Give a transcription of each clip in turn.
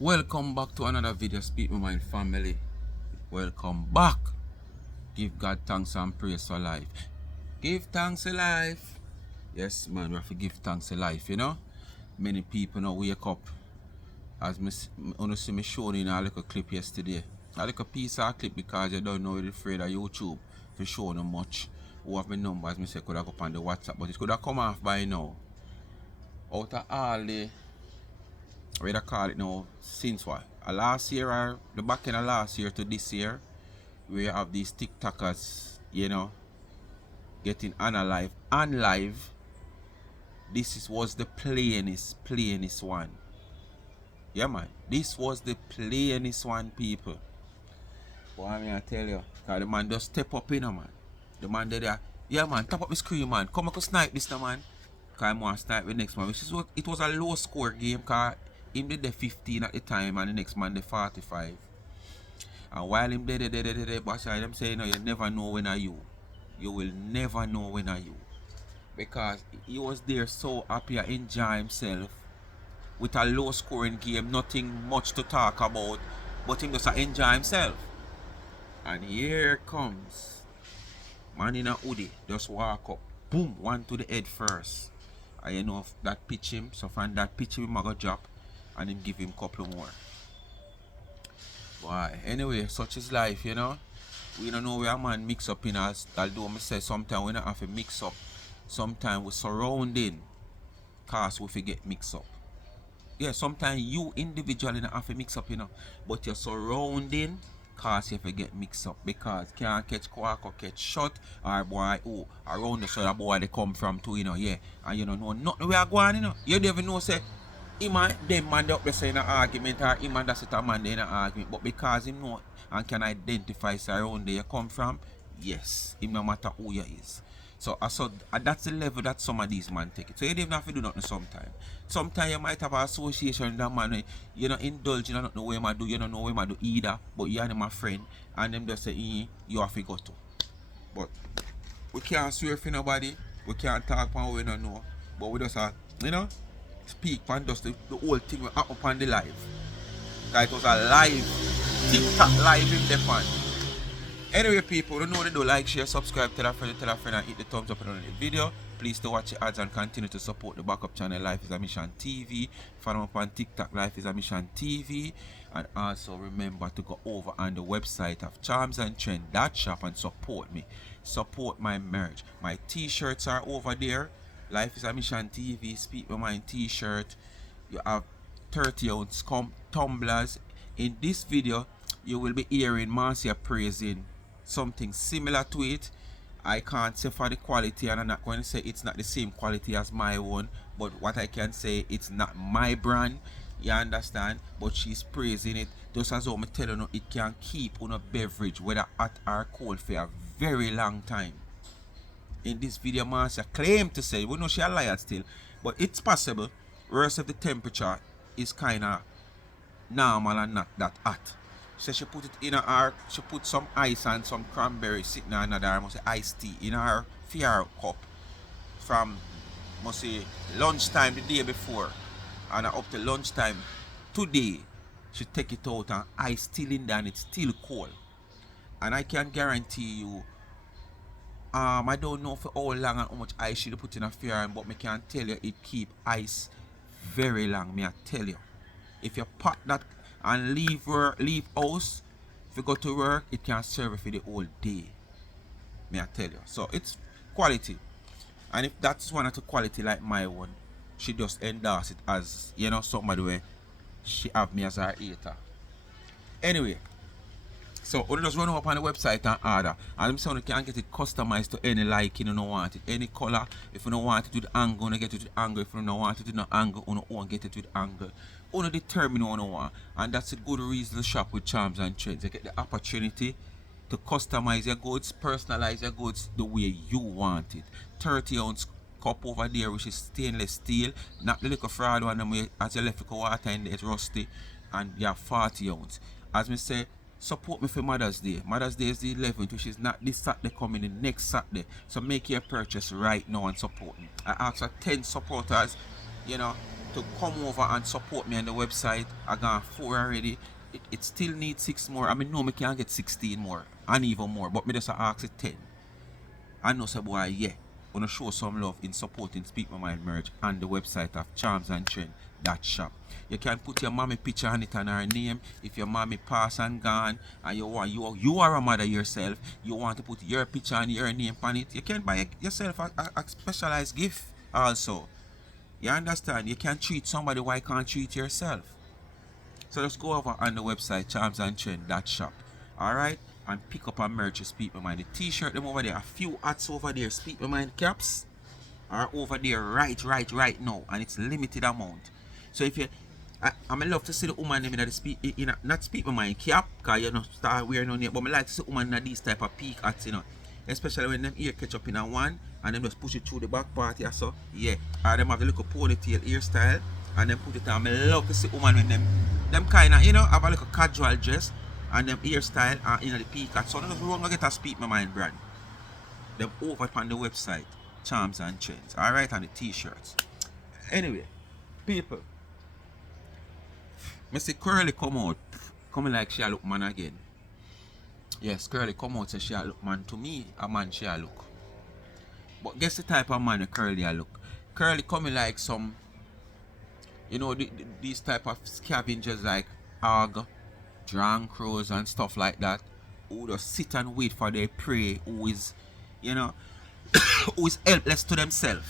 Welcome back to another video, Speak My Mind family. Welcome back. Give God thanks and praise for life. Give thanks for life. Yes, man, we have to give thanks for life, you know. Many people now wake up. As me see me showing in a little clip yesterday. A little piece of clip because you don't know you're afraid of YouTube for showing them much. Who have my number, as me say, could have go up on the WhatsApp, but it could have come off by now. Out of all the what I call it now, since what? Last year or the back end of last year to this year, we have these TikTokers, you know, getting unalive and live. Was the plainest one. Yeah, man. This was the plainest one, people. Boy, I mean, I tell you, cause the man just step up in, man. The man there, yeah, man, top up the screen, man. Come and snipe this, man. Cause I want to snipe the next man. It was a low score game, cause him did the 15 at the time, and the next man the 45. And while him there, but I'm saying, no, you never know when are you. You will never know when are you. Because he was there so happy and enjoy himself with a low scoring game, nothing much to talk about, but him just enjoy himself. And here comes man in a hoodie, just walk up, boom, one to the head first. And you know that pitch him, so from that pitch him, I go drop and him give him a couple more. Why? Anyway, such is life, you know. We don't know where a man mix up in us. Although I say sometimes we don't have to mix up. Sometimes we surrounding cause we forget mix up. Yeah, sometimes you individually don't have to mix up, you know. But your surrounding cause you forget mix up. Because can't catch quack or catch shot or boy around the other boy they come from too, you know, yeah. And you don't know nothing where going, you know. You don't even know say him and them man up there saying an argument or him and that's it a man there in an argument. But because him know and can identify around there you come from, yes, him no matter who you is. So that's the level that some of these men take it. So you don't even have to do nothing sometimes. Sometimes you might have an association with that man, you know, indulge, you don't know where do, you don't know where do either, but you are my friend, and them just say, you have to go to. But we can't swear for nobody, we can't talk about what we don't know, but we just you know, speak and just the whole thing will happen on the live. Like it was a live, TikTok live in the fan. Anyway, people, don't know what to do. Like, share, subscribe, tell a friend, and hit the thumbs up on the video. Please to watch the ads and continue to support the backup channel Life is a Mission TV. Follow up on TikTok, Life is a Mission TV. And also remember to go over on the website of charmsandtrend.shop and support me. Support my merch. My t-shirts are over there. Life is a Mission TV, Speak My Mind t-shirt. You have 30-ounce tumblers. In this video, you will be hearing Marcia praising something similar to it. I can't say for the quality, and I'm not going to say it's not the same quality as my own, but what I can say, it's not my brand, you understand, but she's praising it just as I'm telling you, it can keep on a beverage whether hot or cold for a very long time. In this video, Marcia claimed to say, we know she a liar still, but it's possible worse if the temperature is kind of normal and not that hot. So she put it in her, she put some ice and some cranberry sitting in another, must say iced tea in her fear cup from, must say, lunchtime the day before and up to lunchtime today. She take it out and ice still in there and it's still cold. And I can guarantee you, I don't know for how long and how much ice she put in a fear, but I can tell you it keep ice very long, me I tell you. If you pot that and leave house, if you go to work, it can serve you for the whole day. May I tell you. So it's quality. And if that's one of the quality like my one, she just endorse it as, you know, somebody where she have me as her hater. Anyway, so you just run up on the website and order. And I'm saying you can get it customized to any liking you don't want it. Any color. If you don't want it with angle, you get it with angle. If you don't want it with no angle, you don't get it with angle. You determine what you want. And that's a good reason to shop with Charms and Trends. You get the opportunity to customize your goods, personalize your goods the way you want it. 30-ounce cup over there which is stainless steel. Not the little fraud one them as you left water in there, it's rusty. And you have 40 ounce. As me say, support me for Mother's Day. Mother's Day is the 11th, which is not this Saturday coming, the next Saturday. So make your purchase right now and support me. I ask for 10 supporters you know, to come over and support me on the website. I got 4 already. It still needs 6 more. I mean, no, me can get 16 more and even more, but me just ask it 10. I know say boy, yeah, wanna show some love in supporting Speak My Mind merch and the website of Charms and Trend that shop. You can put your mommy picture on it and her name. If your mommy pass and gone and you are a mother yourself, you want to put your picture and your name on it, you can buy yourself a specialized gift also. You understand? You can treat somebody, why can't treat yourself? So just go over on the website charmsandtrend.shop. Alright? And pick up a merch, Speak My Mind. The t-shirt them over there. A few hats over there. Speak My Mind caps are over there right now. And it's limited amount. So if you I love to see the woman them in the speak in a, not Speak My Mind cap, cause you know start wearing on it, but I like to see woman in these type of peak hats, you know. Especially when them ear catch up in a one and them just push it through the back part here, so yeah. Or them have a little ponytail hairstyle and then put it on. I love to see woman when them kinda, you know, have a little casual dress and them hairstyle and you know the peak hat. So don't wrong to get a Speak My Mind brand. Them over on the website, Charms and Trends. Alright, and the t-shirts. Anyway, people. I see Curly come out. Coming like she a look man again. Yes, Curly come out say she a look man. To me, a man she a look. But guess the type of man Curly a look. Curly coming like some, you know, these type of scavengers like hog, drowned crows and stuff like that, who just sit and wait for their prey, who is, you know, who is helpless to themselves.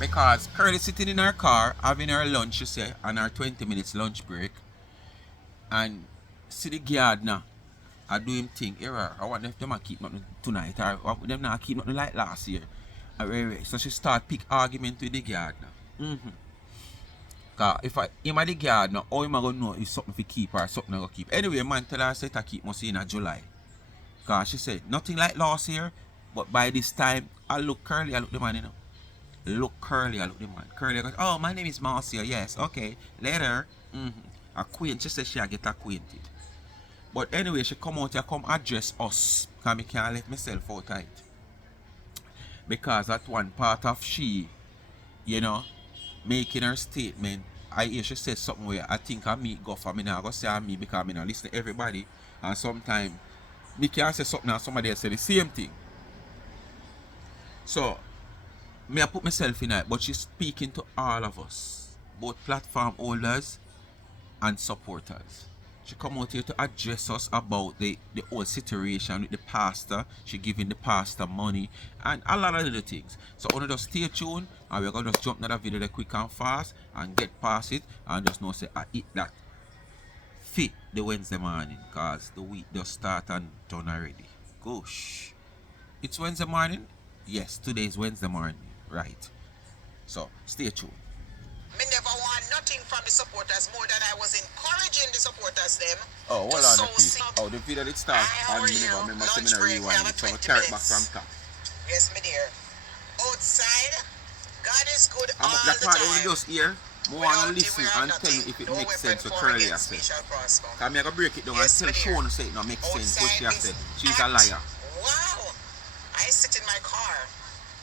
Because Curly sitting in her car having her lunch, you say, and her 20 minutes lunch break, and see the gardener I do him thing. Error. I want them to keep nothing tonight, or them not keep nothing like last year. So she start pick argument with the gardener. Cause if him at the gardener, how am I gonna know if something to keep or something I go keep? Anyway, man tell her say to keep must in July. Cause she said nothing like last year, but by this time I look Curly, I look the man, you know. Look Curly, I look the man. Curly goes, oh, my name is Marcia. Yes, okay. Later. Acquaint. She said she get acquainted. But anyway, she come out here, come address us. Because I can't let myself out of it. Because that one part of she, you know, making her statement, I hear she said something where I think I me go for me now. I go say I me because I not listen to everybody. And sometimes me can say something and somebody else say the same thing. So, me I put myself in it, but she's speaking to all of us, both platform holders and supporters. She come out here to address us about the whole situation with the pastor. She giving the pastor money and a lot of other things. So I want to just stay tuned and we're going to just jump another video quick and fast and get past it and just know say I eat that fit the Wednesday morning because the week just start and done already. Gosh. It's Wednesday morning? Yes, today is Wednesday morning. Right. So stay tuned. Me never want nothing from the supporters more than I was encouraging the supporters them. Oh, hold on, oh, the video did start. How are you? Lunch break, we have a 20 minutes. Back from top. Yes, me dear. Outside, God is good all that the part time. Only just here, more want to listen and tell me if it makes sense what Curly has said. Because I'm going to break it down and tell Sean say it not make sense what she has said. She's a liar. Wow. I sit in my car.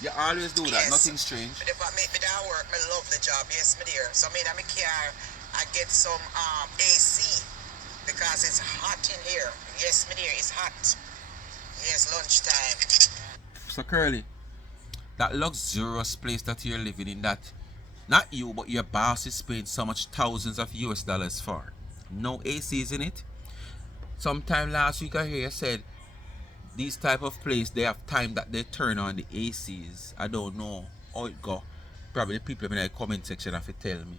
You always do that, yes. Nothing strange. But if I make me that work, I love the job, yes, my dear. So me in my car, I get some AC because it's hot in here. Yes, my dear, it's hot. Yes, lunchtime. So Curly, that luxurious place that you're living in, that not you but your boss is paying so much thousands of US dollars for. No ACs in it. Sometime last week I hear you said these type of place they have time that they turn on the ACs. I don't know how it go. Probably the people in the comment section have to tell me.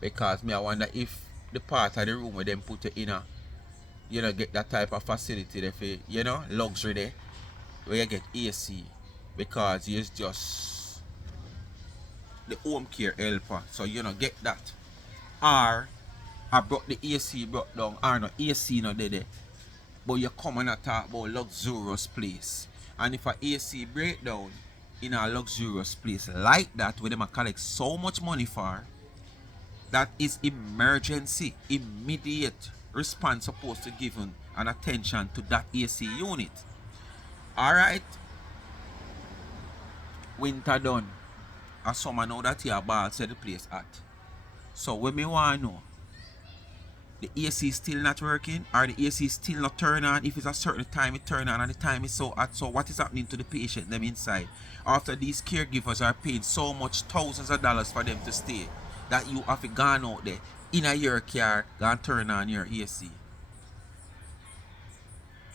Because me I wonder if the part of the room where them put it in a, you know, get that type of facility there for, you know, luxury there where you get AC because it's just the home care helper. So you know get that. Or I brought the AC brought down or no AC no there. But you come and talk about luxurious place. And if a AC breakdown in a luxurious place like that, where them collect so much money for, that is emergency, immediate response supposed to given and attention to that AC unit. Alright? Winter done. a summer now that you ball said the place hot. So when me want to know, the AC is still not working or the AC is still not turn on. If it's a certain time it turn on and the time is so hot, so what is happening to the patient them inside after these caregivers are paying so much thousands of dollars for them to stay, that you have to gone out there in your car and turn on your AC?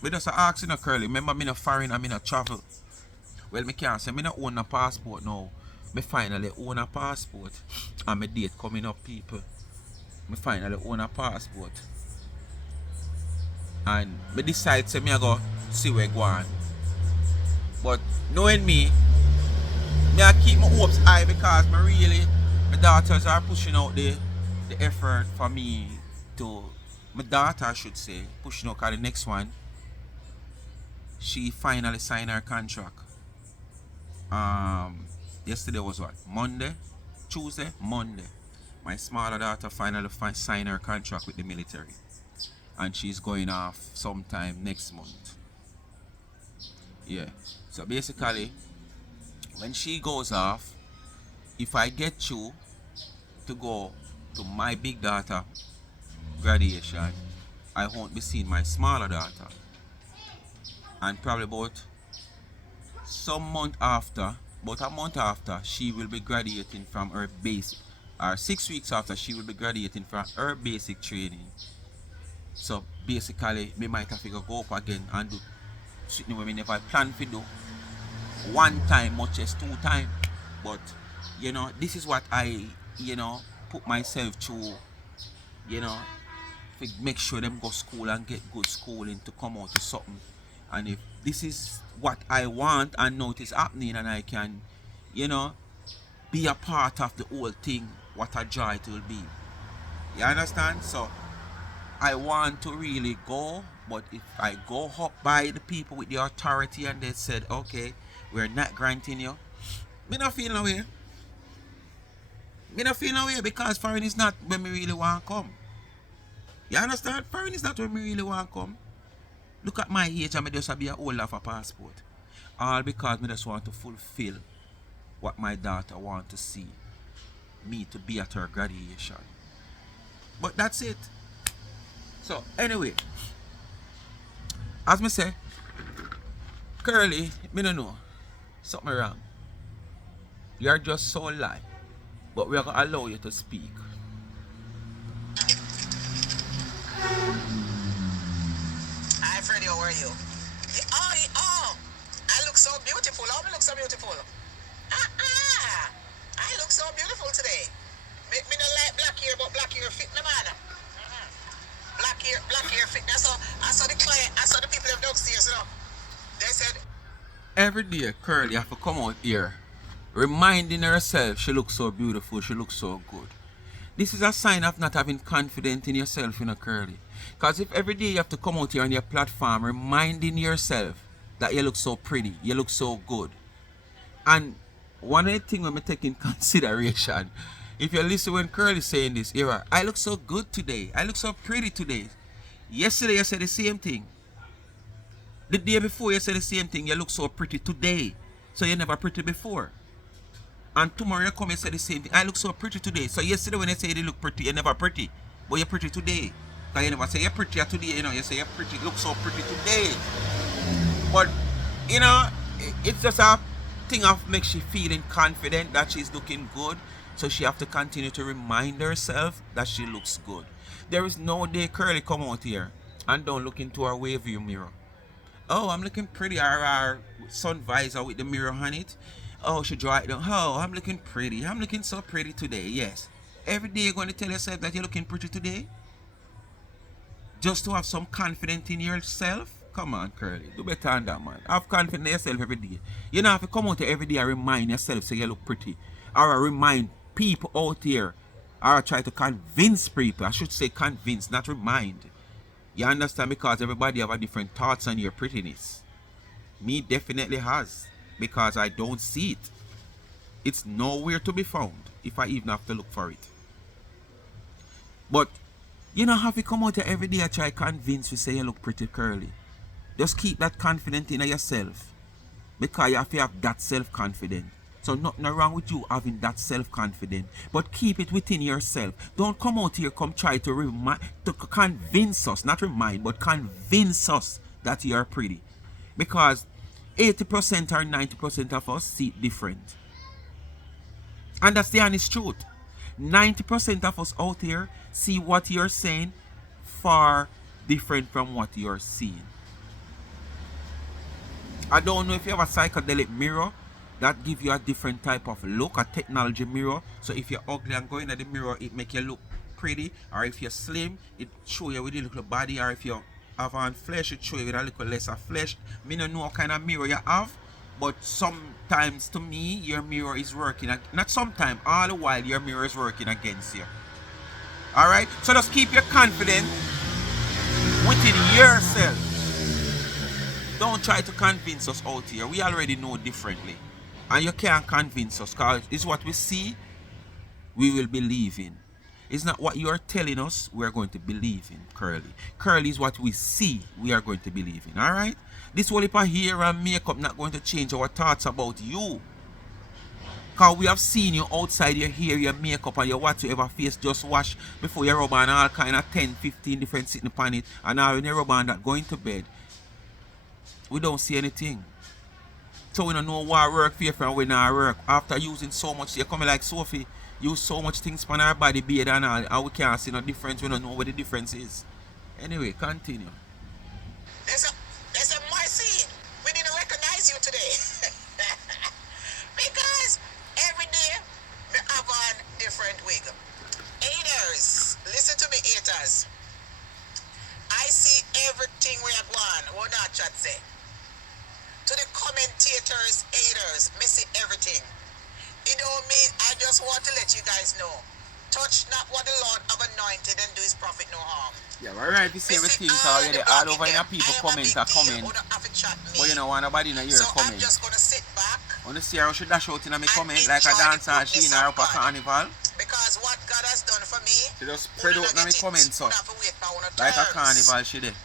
But just ask you, Curly, remember me not foreign and me not travel. Well, me can't say me not own a passport now. Me finally own a passport and my date coming up, people. Me finally own a passport. And me decide say me I go see where go on. But knowing me I keep my hopes high because my daughters are pushing out the effort for me to, my daughter I should say, pushing out, because the next one, she finally signed her contract. Yesterday was what? Monday? Tuesday? Monday. My smaller daughter finally signed her contract with the military. And she's going off sometime next month. Yeah. So basically, when she goes off, if I get you to go to my big daughter graduation, I won't be seeing my smaller daughter. And probably about a month after, she will be graduating from her basic, or 6 weeks after, she will be graduating from her basic training. So basically, me might have to go up again and do something where me never plan to do. One time, much as 2 times. But, this is what I, put myself through, to make sure them go school and get good schooling to come out to something. And if this is what I want and know it is happening and I can, be a part of the whole thing, what a joy it will be. You understand? So, I want to really go, but if I go up by the people with the authority and they said, okay, we're not granting you, me not feel no way. Me not feel no way because foreign is not when me really want to come. You understand? Foreign is not when me really want to come. Look at my age and me just be a holder of a passport. All because me just want to fulfill what my daughter want to see. Me to be at her graduation. But that's it. So anyway, as me say, Curly, me don't know. Something wrong. You're just so light. But we are gonna allow you to speak. Hi Freddie, how are you? I look so beautiful. How me look so beautiful? I look so beautiful today. Me not like black hair, but black hair fit no man. Black hair fit. I saw the client, I saw the people of downstairs, They said Every day Curly have to come out here reminding herself she looks so beautiful, she looks so good. This is a sign of not having confidence in yourself, Curly. Because if every day you have to come out here on your platform reminding yourself that you look so pretty, you look so good. And one of the things we take in consideration, if you listen when Curly saying this, I look so good today, I look so pretty today. Yesterday you said the same thing. The day before you said the same thing, you look so pretty today. So you're never pretty before. And tomorrow you come and say the same thing. I look so pretty today. So yesterday when you say you look pretty, you're never pretty. But you're pretty today. Because you never say you're pretty today, you say you're pretty, look so pretty today. But, it's just a thing of makes she feeling confident that she's looking good. So she have to continue to remind herself that she looks good. There is no day Curly come out here and don't look into her wave view mirror. Oh, I'm looking pretty. Our sun visor with the mirror on it. Oh, she draw it down. Oh, I'm looking pretty. I'm looking so pretty today. Yes. Every day you're going to tell yourself that you're looking pretty today? Just to have some confidence in yourself? Come on, Curly. Do better than that, man. Have confidence in yourself every day. You don't have to come out here every day and remind yourself so you look pretty. Or remind people out here. Or try to convince people. I should say convince, not remind. You understand? Because everybody have a different thoughts on your prettiness. Me definitely has. Because I don't see it. It's nowhere to be found. If I even have to look for it. But you don't have to come out here every day and try to convince you say you look pretty, Curly. Just keep that confidence in yourself. Because you have to have that self-confidence. So nothing wrong with you having that self-confidence. But keep it within yourself. Don't come out here, come try to convince us, not remind, but convince us that you are pretty. Because 80% or 90% of us see it different. And that's the honest truth. 90% of us out here see what you're saying far different from what you're seeing. I don't know if you have a psychedelic mirror that give you a different type of look, a technology mirror. So if you're ugly and going at the mirror, it make you look pretty. Or if you're slim, it show you with a little body. Or if you have on flesh, it show you with a little less of flesh. Me don't know what kind of mirror you have, but sometimes to me, your mirror is working. Not sometimes, all the while your mirror is working against you. Alright? So just keep your confidence within yourself. Don't try to convince us out here. We already know differently. And you can't convince us, because it's what we see, we will believe in. It's not what you are telling us we are going to believe in, Curly. Curly is what we see we are going to believe in, alright? This whole heap of hair and makeup not going to change our thoughts about you. Because we have seen you outside your hair, your makeup and your whatsoever face just wash before you rub on all kind of 10, 15 different sitting upon it. And now when you rub on that going to bed, we don't see anything. So we don't know what work for you from when I work. After using so much, you come like Sophie, use so much things on our body, beard and all, and we can't see no difference. We don't know what the difference is. Anyway, continue. There's a Marcia. We didn't recognize you today. Because every day we have on different wig. Haters, listen to me, haters. I see everything we are going. What that chat say? To the commentators, haters, me see everything. It don't mean, I just want to let you guys know. Touch not what the Lord have anointed and do his prophet no harm. Yeah, alright, you see everything already all over in the people comment or comment. But you know, want nobody in your comment. I'm just gonna sit back. Want to see how she dash out in my comment like a dancer and she in her up a carnival. Because what God has done for me, she just spread out in my comments so. Like a carnival she did.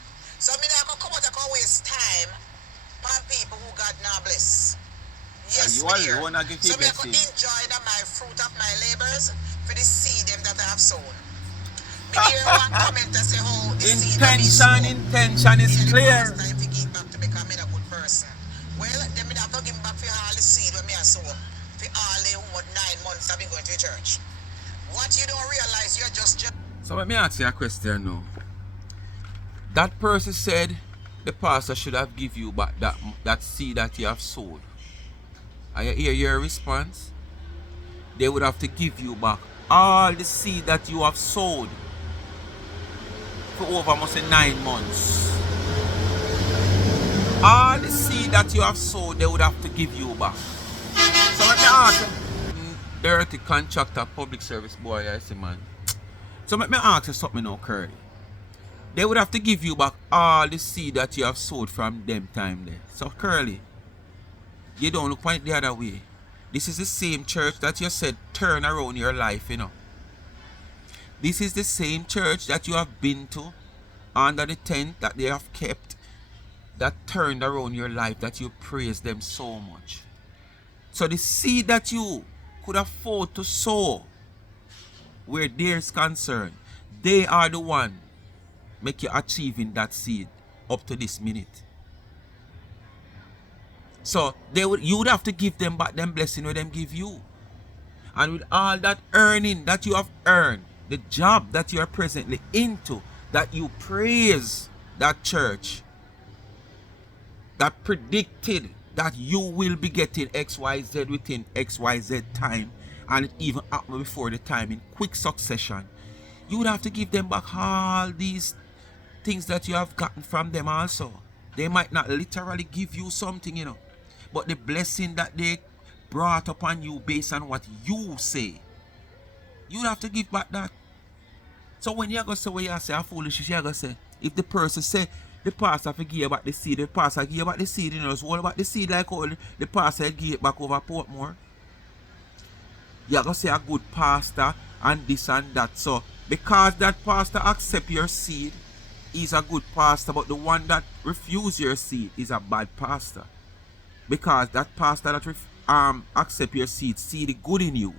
So me not come out and waste time on people who God now bless. Yes, you alone give so me could enjoy my fruit of my labors for the seed them that I have sown. Me hear one comment that say, oh, the intention is clear. It's time to give back to become a good person. Well, then me have to give back for all the seed when me I sow. For all the 9 months I've been going to church. What you don't realize, you're just... So let me ask you a question now. That person said the pastor should have give you back that seed that you have sowed. And you hear your response? They would have to give you back all the seed that you have sowed for over almost 9 months. All the seed that you have sowed, they would have to give you back. So let me ask you, dirty contractor, public service boy, I see, man. So let me ask you something now, Curly. They would have to give you back all the seed that you have sowed from them time there. So Curly, you don't look at it the other way. This is the same church that you said turn around your life, you know. This is the same church that you have been to under the tent that they have kept that turned around your life, that you praise them so much. So the seed that you could afford to sow where there's concerned, they are the one make you achieving that seed up to this minute. So you would have to give them back them blessing where them give you. And with all that earning that you have earned, the job that you are presently into, that you praise that church, that predicted that you will be getting XYZ within XYZ time, and it even happened before the time in quick succession, you would have to give them back all these things that you have gotten from them also. They might not literally give you something, you know, but the blessing that they brought upon you based on what you say, you would have to give back that. So when you go say what you say, I'm foolish, you go say, if the person say, the pastor forgive about the seed, the pastor give about the seed, you know, so what about the seed like all the pastor give it back over Portmore? You go say a good pastor and this and that. So because that pastor accept your seed, he's a good pastor, but the one that refuse your seed is a bad pastor. Because that pastor that accept your seed, see the good in you.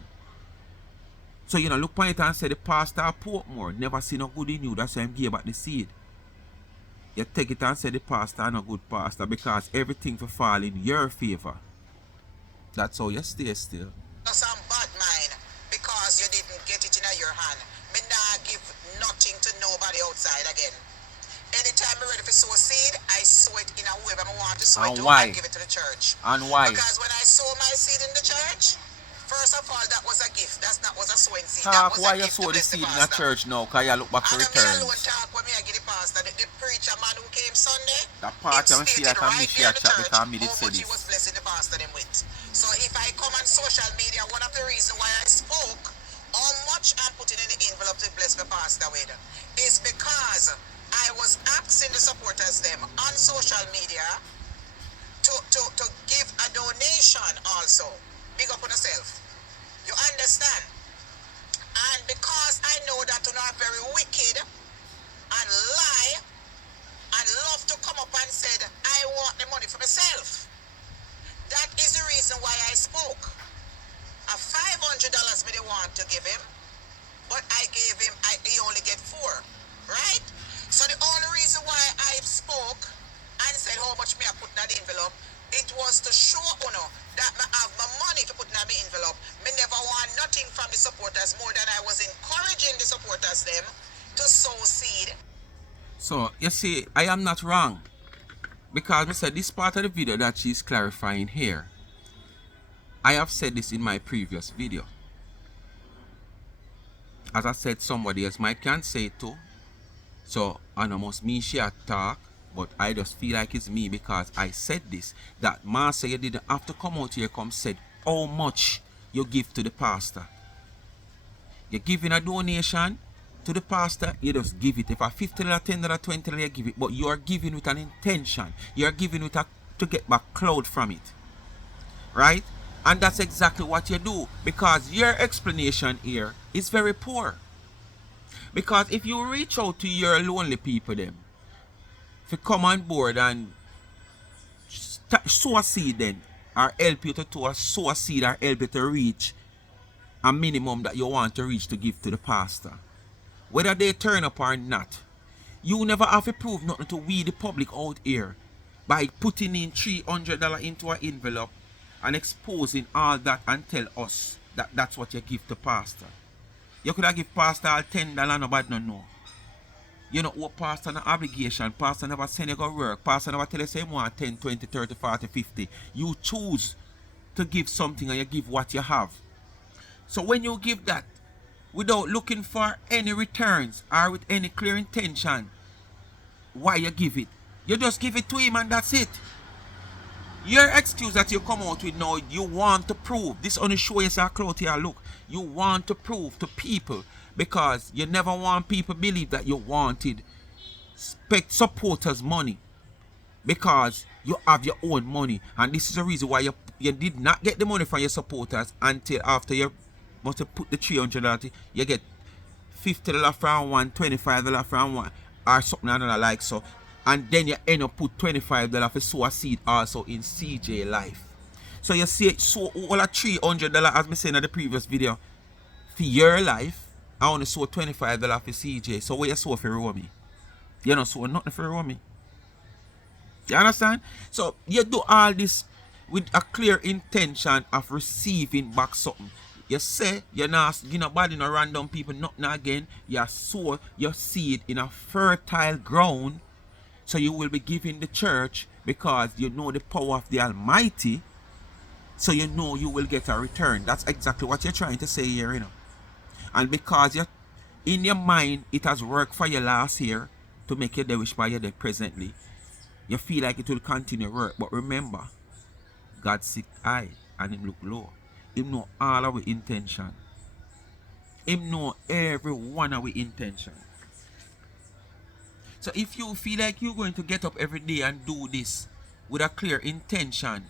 So you know, look on it and say the pastor of Portmore never see no good in you. That's why I'm gave back the seed. You take it and say the pastor no good pastor because everything will fall in your favor. That's how you stay still. Some bad mind because you didn't get it in your hand. Me nah give nothing to nobody outside again. Anytime I'm ready for sow seed, I sow it in a way I want to sow it to and give it to the church. And why? Because when I sow my seed in the church, first of all, that was a gift. That was a sowing seed. Talk that was why a you gift sow to the bless seed the in the pastor. church now, because you look back for And me alone returns. talk when me I give the pastor, the preacher man who came Sunday, That part it I feel stated like I right miss there your in the chat church because me did how say much he was this. blessing the pastor them with. So if I come on social media, one of the reasons why I spoke how much I'm putting in the envelope to bless the pastor with is because I was asking the supporters them on social media to give a donation also. Big up on yourself. You understand? And because I know that you are very wicked and lie and love to come up and said, I want the money for myself. That is the reason why I spoke. A $500 me they want to give him, but I gave him, he only get 4, right? So the only reason why I spoke and said how much me I put in that envelope, it was to show that I have my money to put in that envelope. Me never want nothing from the supporters more than I was encouraging the supporters them to sow seed. So you see, I am not wrong. Because I said this part of the video that she's clarifying here. I have said this in my previous video. As I said, somebody else might can say it too. So I know must me she talk, but I just feel like it's me because I said this. That Marcia, you didn't have to come out here come said how much you give to the pastor. You're giving a donation to the pastor, you just give it. If a $50, $10, $20, you give it. But you are giving with an intention. You are giving with to get back cloud from it. Right? And that's exactly what you do. Because your explanation here is very poor. Because if you reach out to your lonely people them, if you come on board and sow a seed then, or help you to sow a seed or help you to reach a minimum that you want to reach to give to the pastor, whether they turn up or not, you never have to prove nothing to we the public out here by putting in $300 into an envelope and exposing all that and tell us that that's what you give to pastor. You could have give pastor all $10, nobody no know. You know what pastor no obligation. Pastor never send you go work. Pastor never tell you say you want 10, 20, 30, 40, 50. You choose to give something and you give what you have. So when you give that without looking for any returns or with any clear intention why you give it, you just give it to him and that's it. Your excuse that you come out with now, you want to prove. This only show you a clout here, look. You want to prove to people because you never want people believe that you wanted supporters' money because you have your own money. And this is the reason why you did not get the money from your supporters until after you must have put the $300. You get $50 from one, $25 from one, or something another like so. And then you end up put $25 for sow a seed also in CJ Life. So you see, so all a $300 as I said in the previous video for your life. I only sow $25 for CJ. So what you sow for Romy? You don't sow nothing for Romy. You understand? So you do all this with a clear intention of receiving back something. You say you're not nobody no random people nothing again. You sow your seed in a fertile ground. So you will be giving the church because you know the power of the Almighty. So you know you will get a return. That's exactly what you're trying to say here, you know. And because you in your mind it has worked for you last year to make you wish by you there presently. You feel like it will continue work. But remember, God sit high and him look low. Him know all our intention. Him know every one of our intention. So if you feel like you're going to get up every day and do this with a clear intention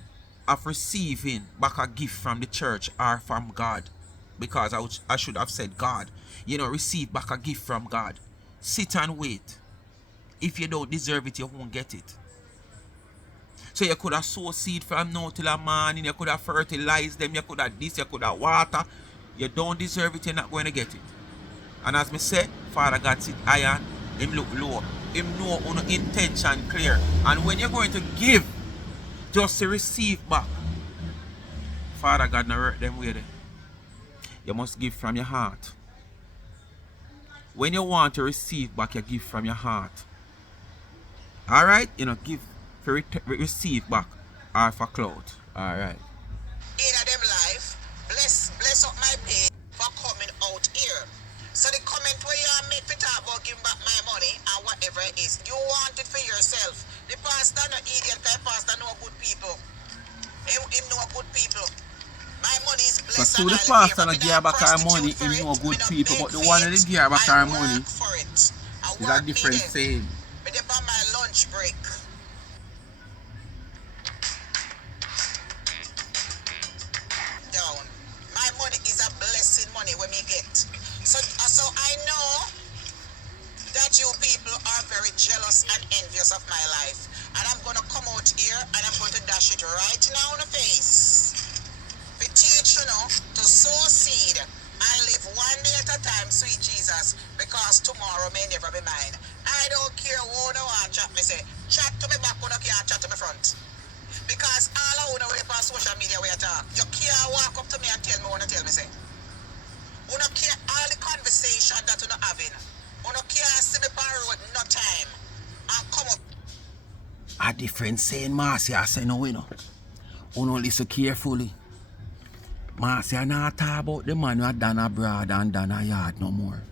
of receiving back a gift from the church or from God, because I should have said God, you know, receive back a gift from God, sit and wait. If you don't deserve it, you won't get it. So you could have sow seed from now till a morning, you could have fertilized them, you could have this, you could have water. You don't deserve it, you're not going to get it. And as me say, Father God sit high, him look low. Him know on intention clear. And when you're going to give, just to receive back, Father God not hurt them with it. You must give from your heart. When you want to receive back, you give from your heart. Alright? You know, give for receive back or for clout. Alright. In them life, bless up my pay for coming out here. So the comment where you make me talk about giving back my money and whatever it is, you want it for yourself. The pastor no idiot, the pastor know good people. Him know good people. My money is blessed. So the pastor not give back our money, him know good people, but the one that give back our money is a different thing. But on my lunch break. Down. My money is a blessing money when me get. So I know that you people are very jealous and envious of my life. And I'm going to come out here and I'm going to dash it right now in the face. We teach you know to sow seed and live one day at a time, sweet Jesus, because tomorrow may never be mine. I don't care who no one chat me say. Chat to me back when you can't chat to me front. Because all I want to on social media where you talk. You can't walk up to me and tell me what you tell me say. You don't care all the conversation that you're not having. You don't care see me on road no time. And come up. A different saying, Marcia, I say no, you know. You don't listen carefully. Marcia not talk about the man who had done abroad and done a yard no more.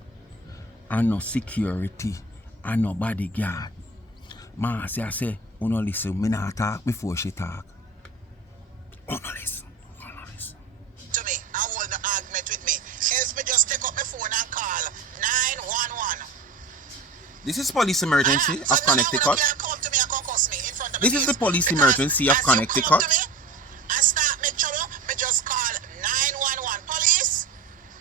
And no security and no bodyguard. Marcia say, you don't listen, me not talk before she talk. You don't listen. To me, I hold the argument with me. Else me just take up my phone and call 911. This is police emergency of Connecticut. This is the police emergency of Connecticut. I start me trouble, me just call 911. Police,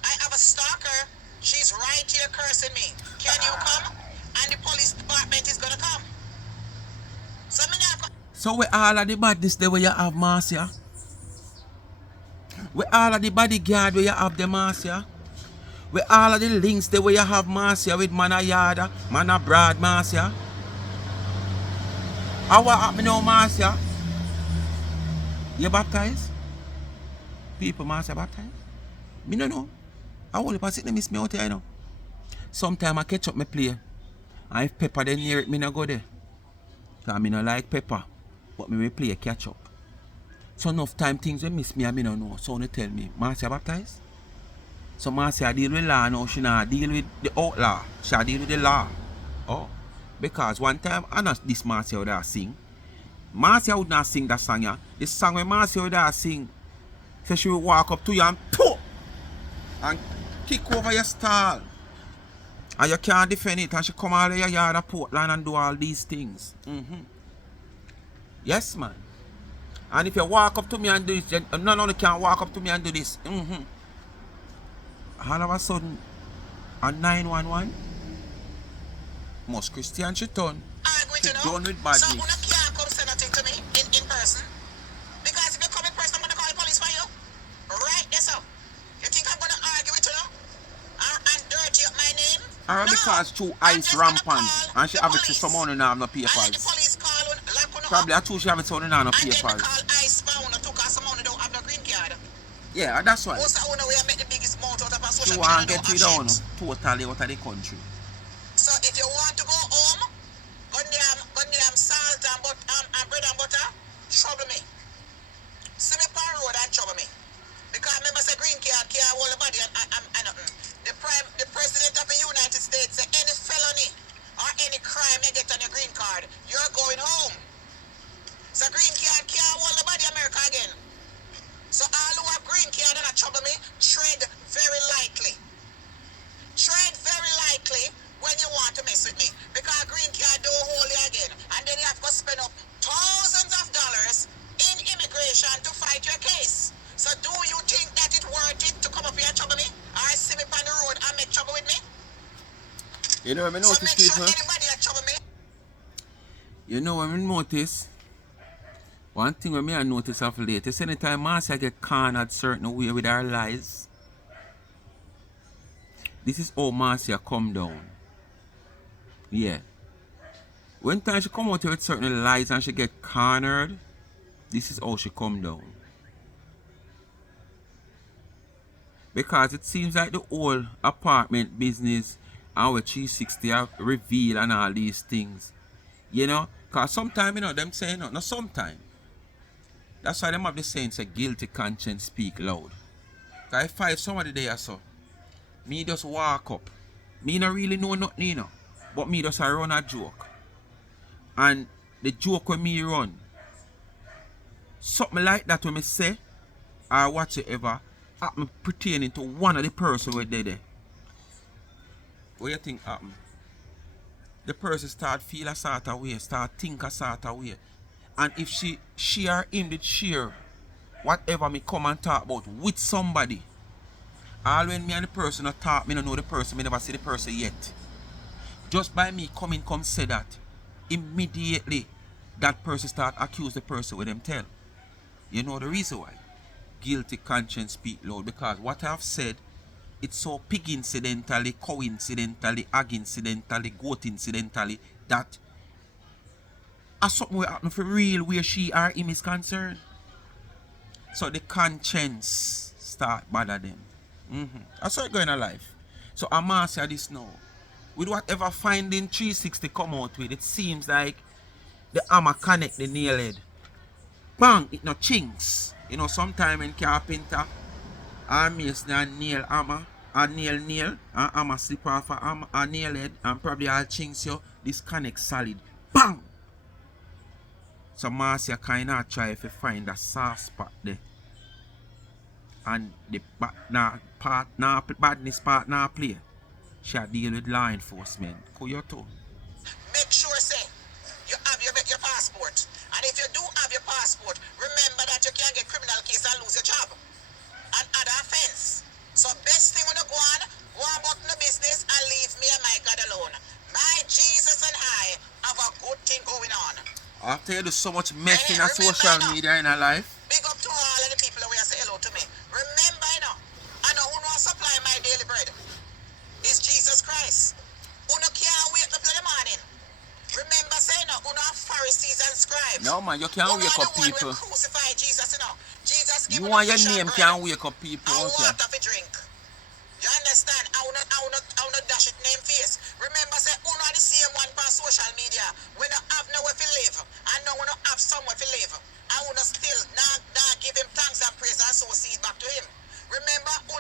I have a stalker. She's right here cursing me. Can you come? And the police department is gonna come. So with all of the badness there where you have, Marcia? With all of the bodyguard where you have the Marcia? With all of the links there where you have, Marcia, with man a yard, man a broad, Marcia? How what happen now, Marcia? You baptized? People, Marcia, baptized? Me no know. I only pass it, they miss me out here, you know. Sometimes I catch up my play. And if pepper then near it, me no go there. Because I no like pepper. But me play catch up. So enough time things they miss me and me no know. So they tell me, Marcia baptized? So Marcia deal with law now, she not deal with the outlaw. She deal with the law. Oh. Because one time, I know this Marcia would have sing. Marcia would not sing that song, yeah. The song when Marcia would have sing, so she would walk up to you and poof! And kick over your stall. And you can't defend it. And she come out of your yard of Portland and do all these things. Yes, man. And if you walk up to me and do this, then none of you can walk up to me and do this. All of a sudden, on 911, most Christians should turn. Done with badness. So you can't come say nothing to me in person. Because if you come in person, I'm going to call the police for you. Right there, so. You think I'm going to argue with you now? And dirty up my name? No. Because true ice rampant. And she have it to someone who have no papers. And the police call on, probably I she have it to someone who have no papers. And then call ice pound to cause someone who don't have no green card. Yeah, that's why. Also, I want to make the biggest mouth out of a social media. You want to get rid of totally out of the country. So if you want to go home, gun salt and bread and butter, trouble me. See me on road and trouble me. Because remember say green card can't hold the body and nothing. The president of the United States say any felony or any crime you get on your green card, you're going home. So green card can't hold the body America again. So all who have green card and trouble me, tread very lightly. Tread very lightly when you want to mess with me. Because green card don't hold you again. And then you have to spend up thousands of dollars in immigration to fight your case. So do you think that it's worth it to come up here and trouble me? Or see me on the road and make trouble with me? You know what I notice, so make sure anybody that trouble me. You know what I notice? One thing when me I notice of late is anytime Marcia get cornered certain way with her lies, this is how Marcia come down. Yeah. When time she come out here with certain lies and she get cornered, this is how she come down. Because it seems like the whole apartment business and with 360 have reveal and all these things. You know? Because sometimes, you know, them say, no, not sometimes. That's why them have the saying, say, guilty conscience speak loud. Because if I have somebody there, so, me just walk up. Me not really know nothing, you know. But me just run a joke. And the joke when me run, something like that when me say, or whatsoever, happen pertaining to one of the person who there. What you think happen? The person start feel a sort of way, start think a sort of way. And if she or him did share whatever me come and talk about with somebody, all when me and the person not talk, me don't know the person, me never see the person yet. Just by me coming come say that, immediately that person start accuse the person with them tell. You know the reason why? Guilty conscience speak loud, because what I've said, it's so pig incidentally, coincidentally, ag incidentally, goat incidentally, that as something will happen for real where she or him is concerned. So the conscience start bother them. That's how it going in life. So I'm Marcia this now. With whatever finding 360 come out with, it seems like the hammer connect the nail head. Bang! It no chinks. You know, sometime in carpenter, or mason and nail hammer, or nail, and hammer slip off a nail head, and probably all chinks you, this connect solid. Bang! So Marcia kinda try to find a soft spot there. And the badness part now play. She deal with law enforcement. Koyoto. Make sure, say, you have your passport. And if you do have your passport, remember that you can get criminal case and lose your job. And other offense. So best thing when you go about the business and leave me and my God alone. My Jesus and I have a good thing going on. After you do so much mess in a social media in her life. Big up to all of the people who say hello to me. Remember, I know who know supply my daily bread. It's Jesus Christ. Who no can't wake up in the morning. Remember, say who no Pharisees and scribes. No man, you can't wake up people. Crucify Jesus, Jesus give you want your name can't wake up people. And water for drink. You understand? I will not dash it name face. Remember, say, who not the same one on social media. We don't have nowhere to live. And now we don't have somewhere to live. I will not still not give him thanks and praise and sow seed back to him. Remember, we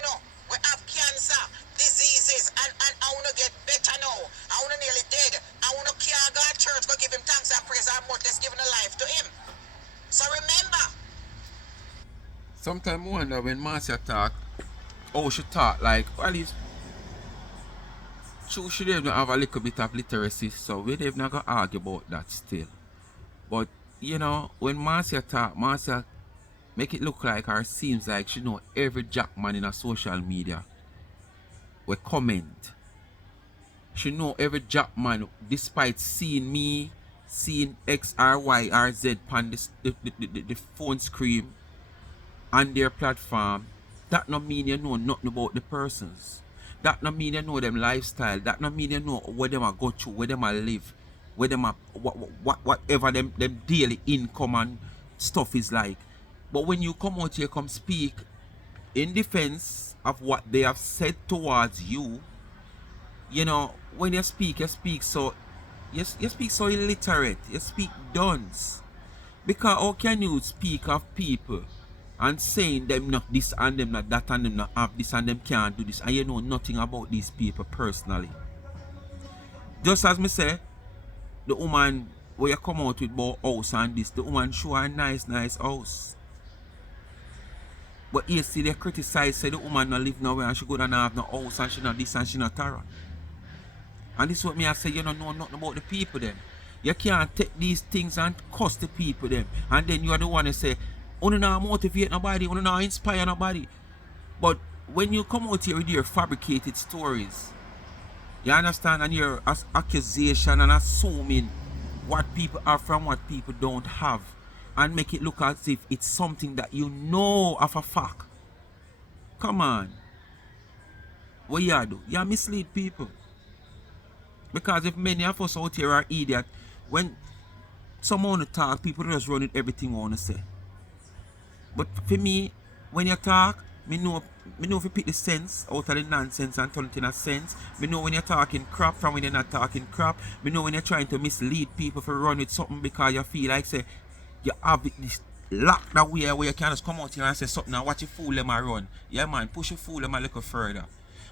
have cancer, diseases, and I want to get better now. I want to nearly dead. I want to care God church, go give him thanks and praise and more less giving a life to him. So remember. Sometimes I wonder when Marcia talk, she talk like, well, it's true, she don't have a little bit of literacy, so we don't not gonna argue about that still. But you know, when Marcia talk, Marcia make it look like or seems like she know every jackman in a social media will comment. She know every jackman despite seeing me, seeing X or Y or Z on the phone screen on their platform. That no mean you know nothing about the persons. That no mean you know them lifestyle. That no mean you know where them a go through, where them a live, where them a whatever them daily income and stuff is like. But when you come out here, come speak in defense of what they have said towards you, you know, when you speak so you speak so illiterate, you speak dunce. Because how can you speak of people and saying them not this and them not that and them not have this and them can't do this and you know nothing about these people personally? Just as me say, the woman where you come out with about house and this, the woman show a nice house. But you see they criticize, say the woman not live nowhere and she go and have no house and she not this and she not Tara. And this is what me I say, you don't know nothing about the people then. You can't take these things and cuss the people them. And then you are the one to say, you not motivate nobody, you not inspire nobody. But when you come out here with your fabricated stories, you understand, and your accusation and assuming what people have from what people don't have, and make it look as if it's something that you know of a fact. Come on. What you do? You mislead people. Because if many of us out here are idiots, when someone talk, people just run with everything want to say. But for me, when you talk, me know if you pick the sense out of the nonsense and turn it in a sense. Me know when you're talking crap from when you're not talking crap. Me know when you're trying to mislead people for run with something because you feel like say you have this lock that way where you can just come out here and say something and watch you fool them and run. Yeah man, push you fool them a little further.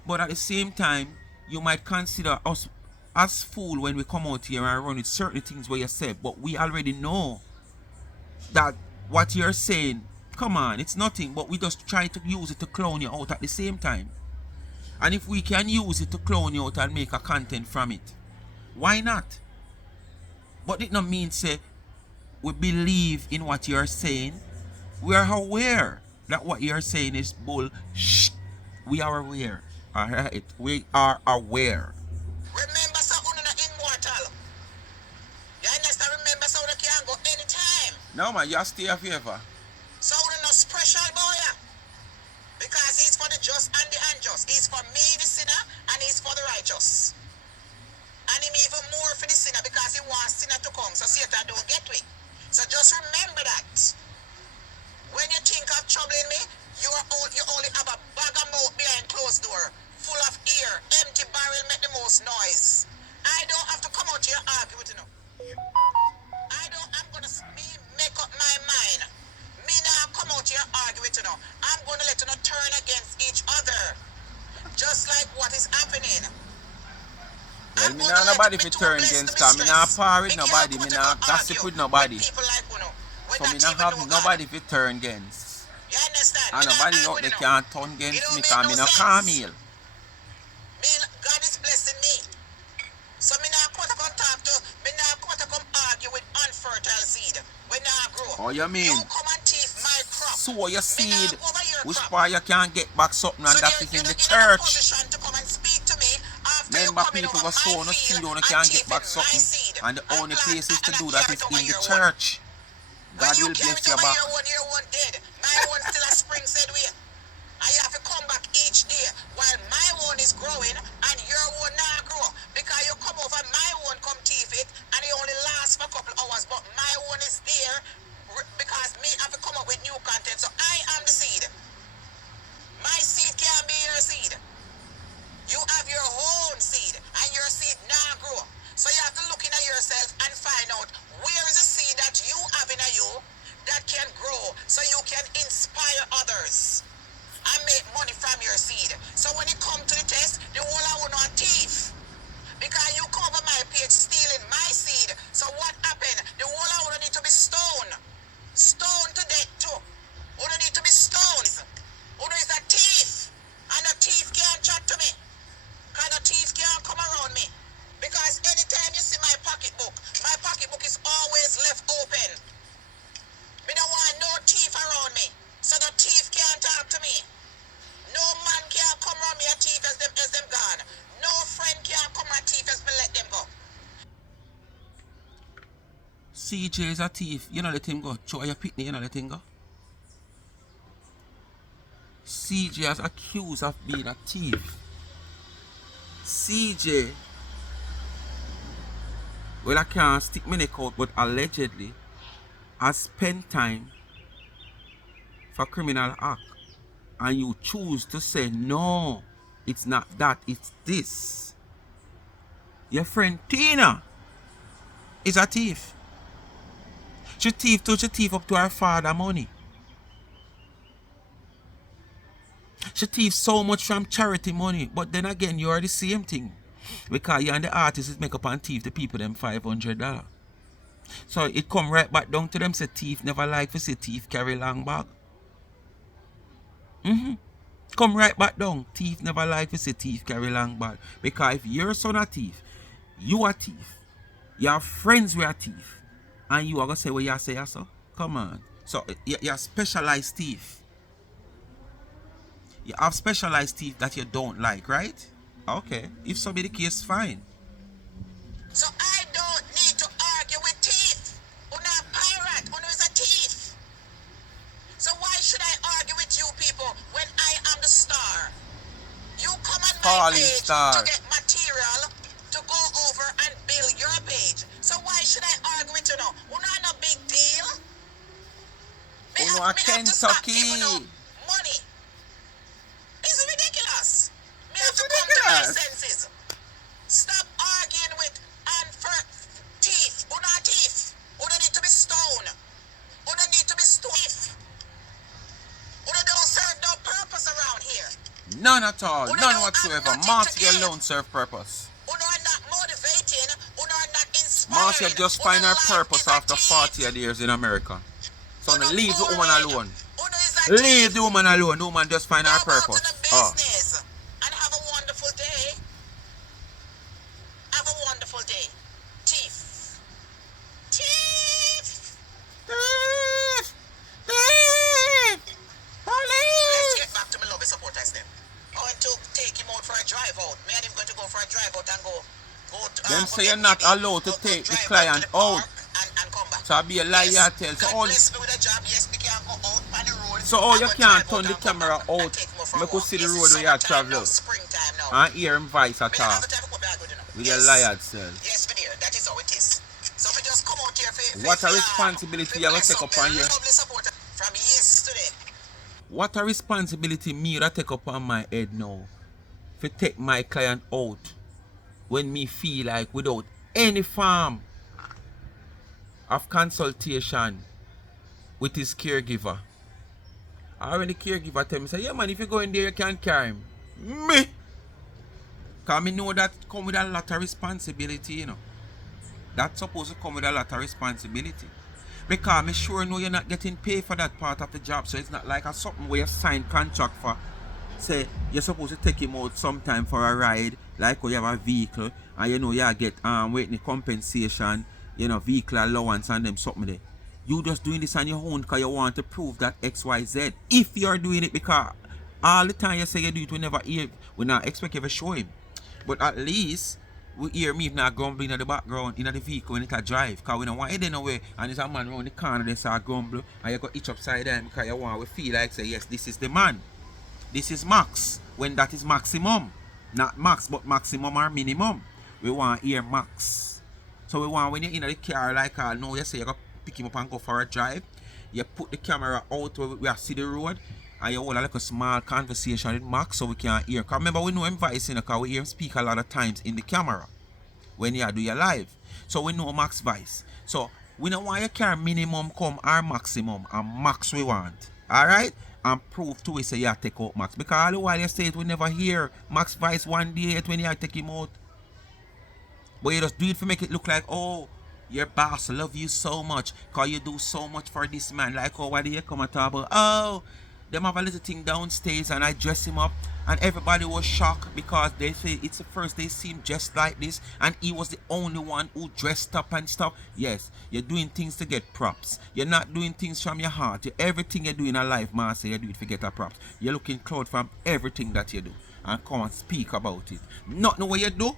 But at the same time, you might consider us as fool when we come out here and run with certain things where you say, but we already know that what you're saying, come on, it's nothing, but we just try to use it to clown you out at the same time. And if we can use it to clown you out and make a content from it, why not? But it not mean say we believe in what you're saying. We are aware that what you're saying is bull. Shh. We are aware. Alright? We are aware. Remember, so you're not immortal. You understand? Remember, so you can go anytime. No man, you stay forever. So you're not special boy. Because he's for the just and the unjust. He's for me, the sinner, and he's for the righteous. And him even more for the sinner because he wants sinner to come so Satan don't get to it. So just remember that. When you think of troubling me, you only have a bag of mouth behind closed door, full of air, empty barrel make the most noise. I don't have to come out here and argue with you. I'm gonna make up my mind. Me now come out here and argue with you now. I'm gonna let you know turn against each other. Just like what is happening. Well, me not nobody fi turn against cause me not par with nobody, me not gossip with nobody. So me not have nobody fi turn against. You understand? And nobody out there can't turn against me cause me not Camille. God is blessing me. So me not come to come talk to, me not come to come argue with unfertile seed. When I grow. Oh, you mean? You come and thief my crop. Sow your seed, which crop. part you can't get back something and So that is in the church. To come and speak to me Remember people who sow no seed only can't get back something. And the only place is to do that is in the church. God will bless your back. Your one dead. My one still a spring said we. I have to come back each day while my one is growing and your one not grow. Because you come over my one come thief it and it only lasts for a couple hours. But my one is there because me have to come up with new content. So I am the seed. My seed can't be your seed. You have your own seed and your seed now grow. So you have to look into yourself and find out where is the seed that you have in you that can grow so you can inspire others and make money from your seed. So when it come to the test, the whole I will not thief. Because you come over my page stealing my seed. So what happened? The whole I will need to be stoned. Stoned to death too. Who don't need to be stoned? Who is a thief? And a thief can't chat to me. Because a thief can't come around me. Because anytime you see my pocketbook is always left open. Me don't want no thief around me. So the thief can't talk to me. No man can't come around me a thief as them gone. No friend can't come and thief as me let them go. CJ is a thief. You know let him go. Show your picnic, you know let him go. CJ is accused of being a thief. CJ, well I can't stick my neck out, but allegedly has spent time for criminal act. And you choose to say no, it's not that, it's this. Your friend Tina is a thief. She thief up to her father money. She thief so much from charity money, but then again you are the same thing. Because you and the artist is make up and thief the people them $500. So it come right back down to them say thief never like to say thief carry long bag. Come right back down. Thief never like to say thief carry long bag. Because if your son a thief, you a thief, your friends were a thief, and you are gonna say what you say so? Come on. So you're specialized thief. You have specialized thief that you don't like, right? Okay. If so be the case, fine. So I don't need to argue with thief. Una pirate, una is a thief. calling page star. to get material to go over and build your page. So why should I argue with you now? We're not no big deal. Uno a Me have to stop giving you Kentucky. money. It's ridiculous. Me have It's to come to my ridiculous. senses. Stop arguing with and for teeth. Who not teeth? Who don't need to be stoned? Who don't need to be stoned? Who don't serve no purpose around here? None at all. Who None don't whatsoever. have nothing Marcia to give? alone serve purpose. Who are not motivating? Who are not inspiring? Marcia just Who find her life purpose is a after thief? 40 years in America. So Who leave the woman boring? alone. Who is a Leave thief? the woman alone. The woman just find Go her out to purpose. the Oh. business and have a wonderful day. Have a wonderful day. Thief. Thief. Thief! Thief! Let's Police! get back to my lovely supporters then. I want to take him out for a drive out. Me and him going to go for a drive out and go Them go say get you're not maybe allowed to go take the drive client to the park out. and come back. So I be a liar Yes, tell. So God all bless me with a job. Yes, we can go out on the road. So how and you go can't drive turn out the and come camera back and out, take him for a make us walk. see the Yes, road it's where you are summertime now, traveling. springtime now. and hear him voice at Me not all. have to have a cup of good enough. With Yes. a liar self. Yes, my dear, that is how it is. So we just come out here for What a for, responsibility for you have to bless take up upon my you. lovely supporter from yesterday. What a responsibility me that take upon my head now. To take my client out when me feel like without any form of consultation with his caregiver. Or when the caregiver tell me, say, yeah man, if you go in there you can carry him. Me! Because me know that come with a lot of responsibility, you know. That's supposed to come with a lot of responsibility. Because me sure know you're not getting paid for that part of the job. So it's not like a something where you sign contract for. Say you're supposed to take him out sometime for a ride, like when you have a vehicle, and you know you get waiting compensation, you know, vehicle allowance and them something there. You just doing this on your own because you want to prove that XYZ. If you're doing it because all the time you say you do it, we never hear, we not expect you to show him. But at least we hear me not grumbling in the background in the vehicle when it a drive. Because we don't want it anyway. And there's a man around the corner that start grumble and you go each upside down because you want to feel like say yes, this is the man. This is max. When that is maximum. Not max but maximum or minimum. We want to hear max. So we want when you're in the car like now you say you go pick him up and go for a drive. You put the camera out where we see the road. And you hold like a small conversation with Max so we can hear. Because remember we know him voice because we hear him speak a lot of times in the camera. When you do your live. So we know Max voice. So we don't want your car minimum come or maximum. And max we want. Alright? And prove to we say you take out Max. Because all the while you say it we never hear Max voice one day when you take him out. But you just do it to make it look like, oh, your boss love you so much. Because you do so much for this man. Like, oh, why do you come and talk about, oh, them have a little thing downstairs and I dress him up and everybody was shocked because they say it's the first they see him dressed like this and he was the only one who dressed up and stuff. Yes, you're doing things to get props. You're not doing things from your heart. Everything you do in a life, Marcia, you do it to get a props. You're looking cloud from everything that you do and come and speak about it. Nothing what you do,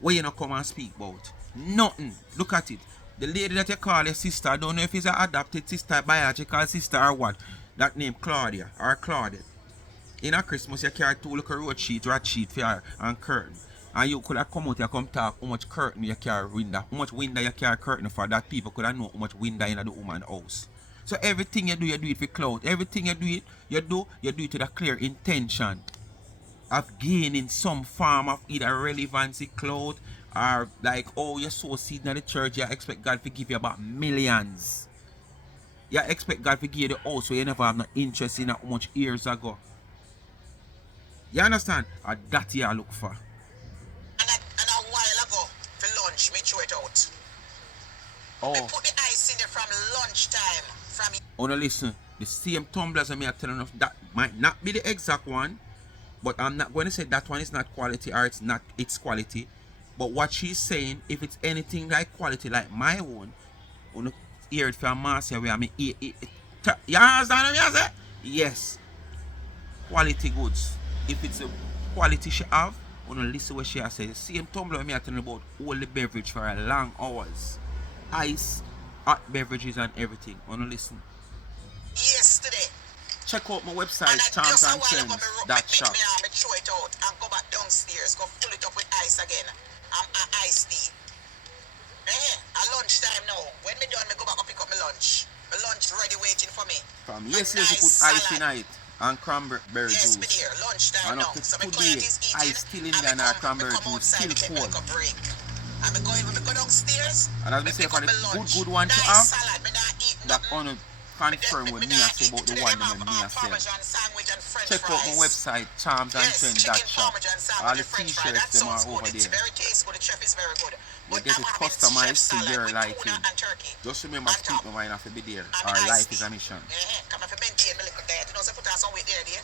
what you not come and speak about. Nothing. Look at it. The lady that you call your sister, I don't know if it's an adopted sister, biological sister or what. That name Claudia or Claudette. In a Christmas you carry two little road sheet, rat sheet for her and curtain. And you could have come out and come talk how much curtain you carry window. How much window you carry curtain for that people could have know how much window in the woman's house. So everything you do it for clout. Everything you do it with a clear intention of gaining some form of either relevancy, clout, or like, oh, you sow seed in the church, you expect God to give you about millions. You expect God to give you the house so you never have no interest in how much years ago. You understand? Or that you look for. And a while ago, for lunch, me throw it out. Oh. Me put the ice in there from lunchtime. From Oh, no, listen. The same tumblers that me are telling you that might not be the exact one. But I'm not going to say that one is not quality or it's not its quality. But what she's saying, if it's anything like quality like my own, hear it from Marcia where I mean you understand what I say? Yes. Quality goods. If it's a quality she have, you listen what she has said. The same tumbler me are telling about all the beverage for a long hours. Ice, hot beverages and everything. You listen. yesterday, Check out my And website, I just a while ago, charmsandtrends.shop. me throw it out and go back downstairs, go fill it up with ice again. Iced tea. At lunchtime now. When me done, me go back and pick up my lunch. My lunch ready waiting for me. From A yesterday, nice we put ice in salad. it and cranberry Yes, me juice. dear. Lunchtime And now. up to So my today, client is ice eating. still in And there me and our come cranberry juice outside, still me take me cold. like a break. And me go downstairs. And as we me say, pick for up the my lunch. good one to Nice have, salad. Me not eat that nothing. on confirm with me I say about the one that me I sell. Parmesan sandwich and French Check out my fries. website, Yes, chicken charmsandtrends.shop. parmesan All sandwich the and French fries. t-shirts That them are sounds good. over It's there. very tasteful. The chef is very good. You But get I'm it having chef customized to salad your with liking. tuna and turkey. Just remember, on speak top. my mind have to be there. And Our iced life tea. is a mission. Come and maintain my little diet. You know, so put on some weight there, dear.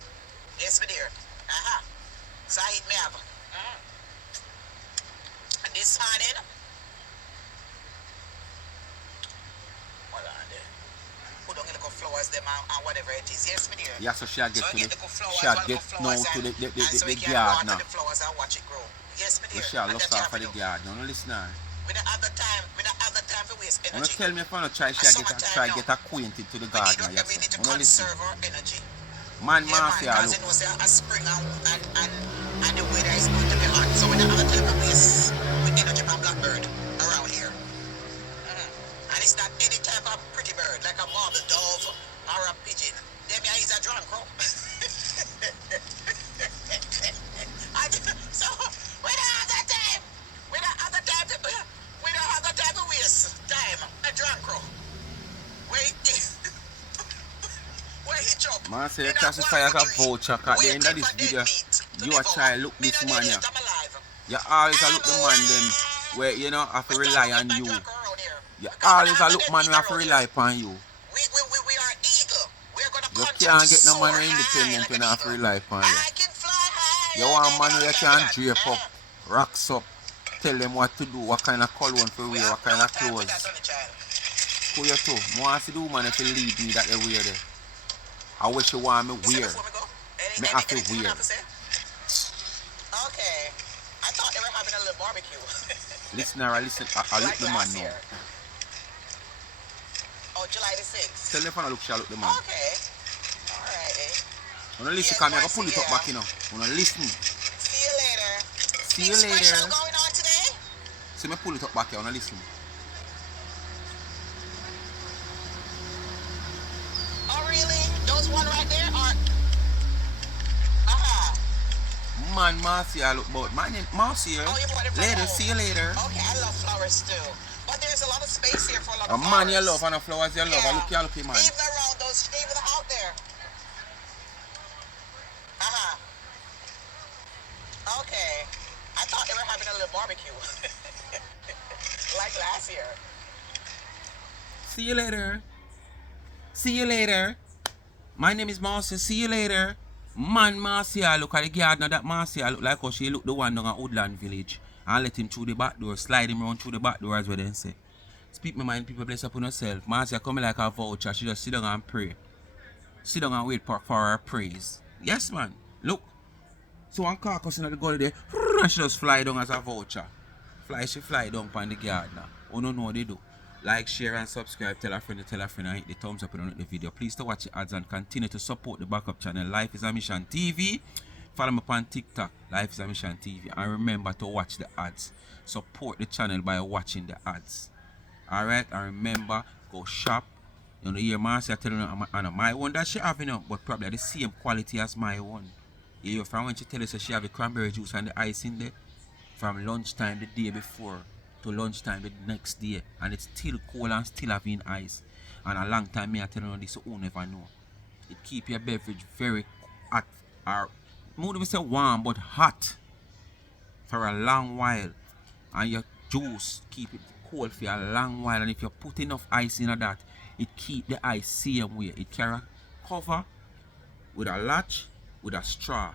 Yes, me dear. So I eat me have. And this morning, hold on there. Put on the little flowers them and whatever it is. Yes, me dear. Yeah, so she'll get So to I get the the flowers, she'll one get little now flowers to and so the we can yard water now. the flowers and watch it grow. Yes, me So dear. she'll And lost that you off have for to the do. yard. Now no listen now. We don't have the time to waste Wanna energy. tell me if I wanna try she'll get acquainted to the gardener. We need to Wanna listen. conserve our energy. Man, Yeah, man, Marcia, because look. you know, say a spring and the weather is going to be hot. So we don't have a time to waste with energy from blackbird around here. And it's not any type of pretty bird, like a marble dove or a pigeon. Them here is a drunk crow. So we don't have that time. We don't have the time to waste time. A drunk crow. Wait. Man say you classify as a voucher at the end of this video. You are trying to look this man here. You always a look the man them where you know have to rely on you. You always a look man who have to rely upon you. We are eagle. We're gonna You continue can't to get no soar man who high independent like when an you have to eagle. rely upon you. I can fly high. You want man who you can drape up, rocks up, tell them what to do, what kind of cologne for wear, what kind of clothes. Who you too? I want to see the woman if you lead me that they wear there. I wish you want me wear. Me have to wear. Okay. I thought they were having a little barbecue. Listen, I look the man now. Oh, July the 6th. Tell them if I look, she look the man. Okay. Alright. Wanna listen, come here, I pull it up back, you know. Wanna listen. See you later. See you Anything later. special going on today? See me pull it up back here, wanna listen. Oh, really? Those one right there are... Man, Marcia, look about. My name, Marcia. Oh, you bought it from Later, home. see you later. Okay, I love flowers too. But there's a lot of space here for a lot A of man flowers. you love and the flowers you love. Yeah. Look, man. Leave them around those, leave them out there. Okay. I thought they were having a little barbecue. Like last year. See you later. See you later. My name is Marcia. See you later. Man, Marcia, look at the gardener. That Marcia look like how she look the one down at Woodland Village. And let him through the back door. Slide him around through the back door as well then say. Speak my mind, people bless upon yourself. Marcia coming like a voucher. She just sit down and pray. Sit down and wait for her praise. Yes, man. Look. So one carcass in the goal there. And she just fly down as a voucher. She fly down on the gardener. Oh no, no, they do. Like, share and subscribe. Tell a friend and hit the thumbs up on the video. Please to watch the ads and continue to support the backup channel Life is a Mission TV. Follow me on TikTok, Life is a Mission TV. And remember to watch the ads. Support the channel by watching the ads. Alright, and remember, go shop. You know, here Marcia telling you on my one that she have, you know, but probably the same quality as my one. You from when she tell us she have the cranberry juice and the ice in there. From lunchtime the day before to lunchtime the next day, and it's still cold and still having ice. And a long time me I tell you this, you never know. It keep your beverage very hot, or more than say warm, but hot for a long while. And your juice keep it cold for a long while. And if you put enough ice in that, it keep the ice same way. It carry a cover with a latch with a straw.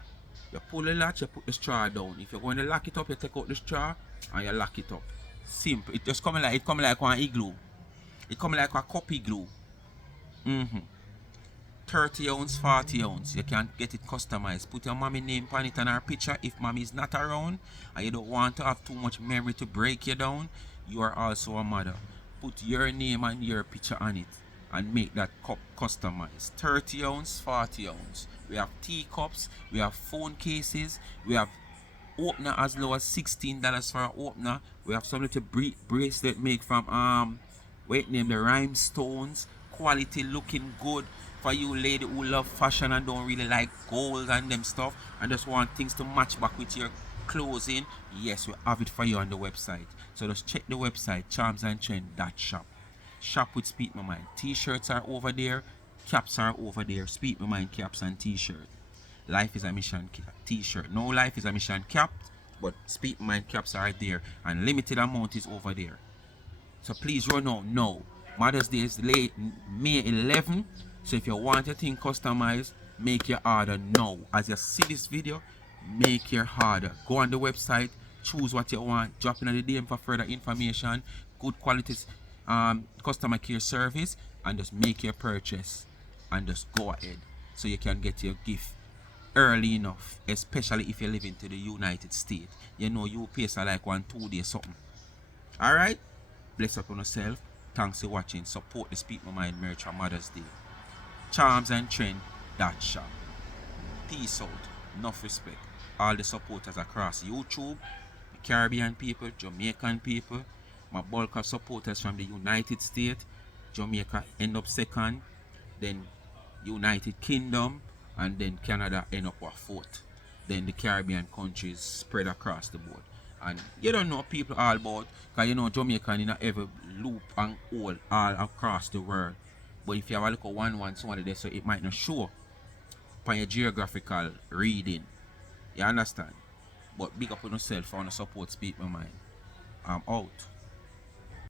You pull the latch, you put the straw down. If you're going to lock it up, you take out the straw and you lock it up. Simple. It just coming like one igloo. It coming like a cup igloo. 30 ounce, 40 ounce. You can get it customized. Put your mommy name on it and her picture. If mommy is not around and you don't want to have too much memory to break you down, you are also a mother. Put your name and your picture on it. and make that cup customized. 30 ounce, 40 ounce. We have teacups, we have phone cases, we have opener as low as $16 for an opener. We have some little bracelet made from wait name the rhinestones, quality looking good for you lady who love fashion and don't really like gold and them stuff and just want things to match back with your clothing. Yes, we have it for you on the website. So just check the website charmsandtrend.shop. Shop with Speak My Mind. T-shirts are over there, caps are over there. Speak My Mind caps and t-shirt. Life is a mission t-shirt. No life is a mission cap, but Speak My Mind caps are there and limited amount is over there. So please run out now. Mother's Day is late May 11. So if you want your thing customized, make your order now. As you see this video, make your order. Go on the website, choose what you want, drop in the DM for further information, good quality customer care service, and just make your purchase and just go ahead so you can get your gift early enough, especially if you live into the United States. You know you pay so like 1-2 days something. Alright? Bless up on yourself. Thanks for watching. Support the Speak My Mind merch on Mother's Day. Charmsandtrend.shop. Peace out. Enough respect. All the supporters across YouTube, the Caribbean people, Jamaican people, my bulk of supporters from the United States. Jamaica end up second, then United Kingdom, and then Canada end up a fourth. Then the Caribbean countries spread across the board. And you don't know people all about, because you know Jamaica in every loop and all across the world. But if you have a look at one somewhere there, so it might not show on your geographical reading. You understand? But big up on yourself for the support Speak My Mind. I'm out.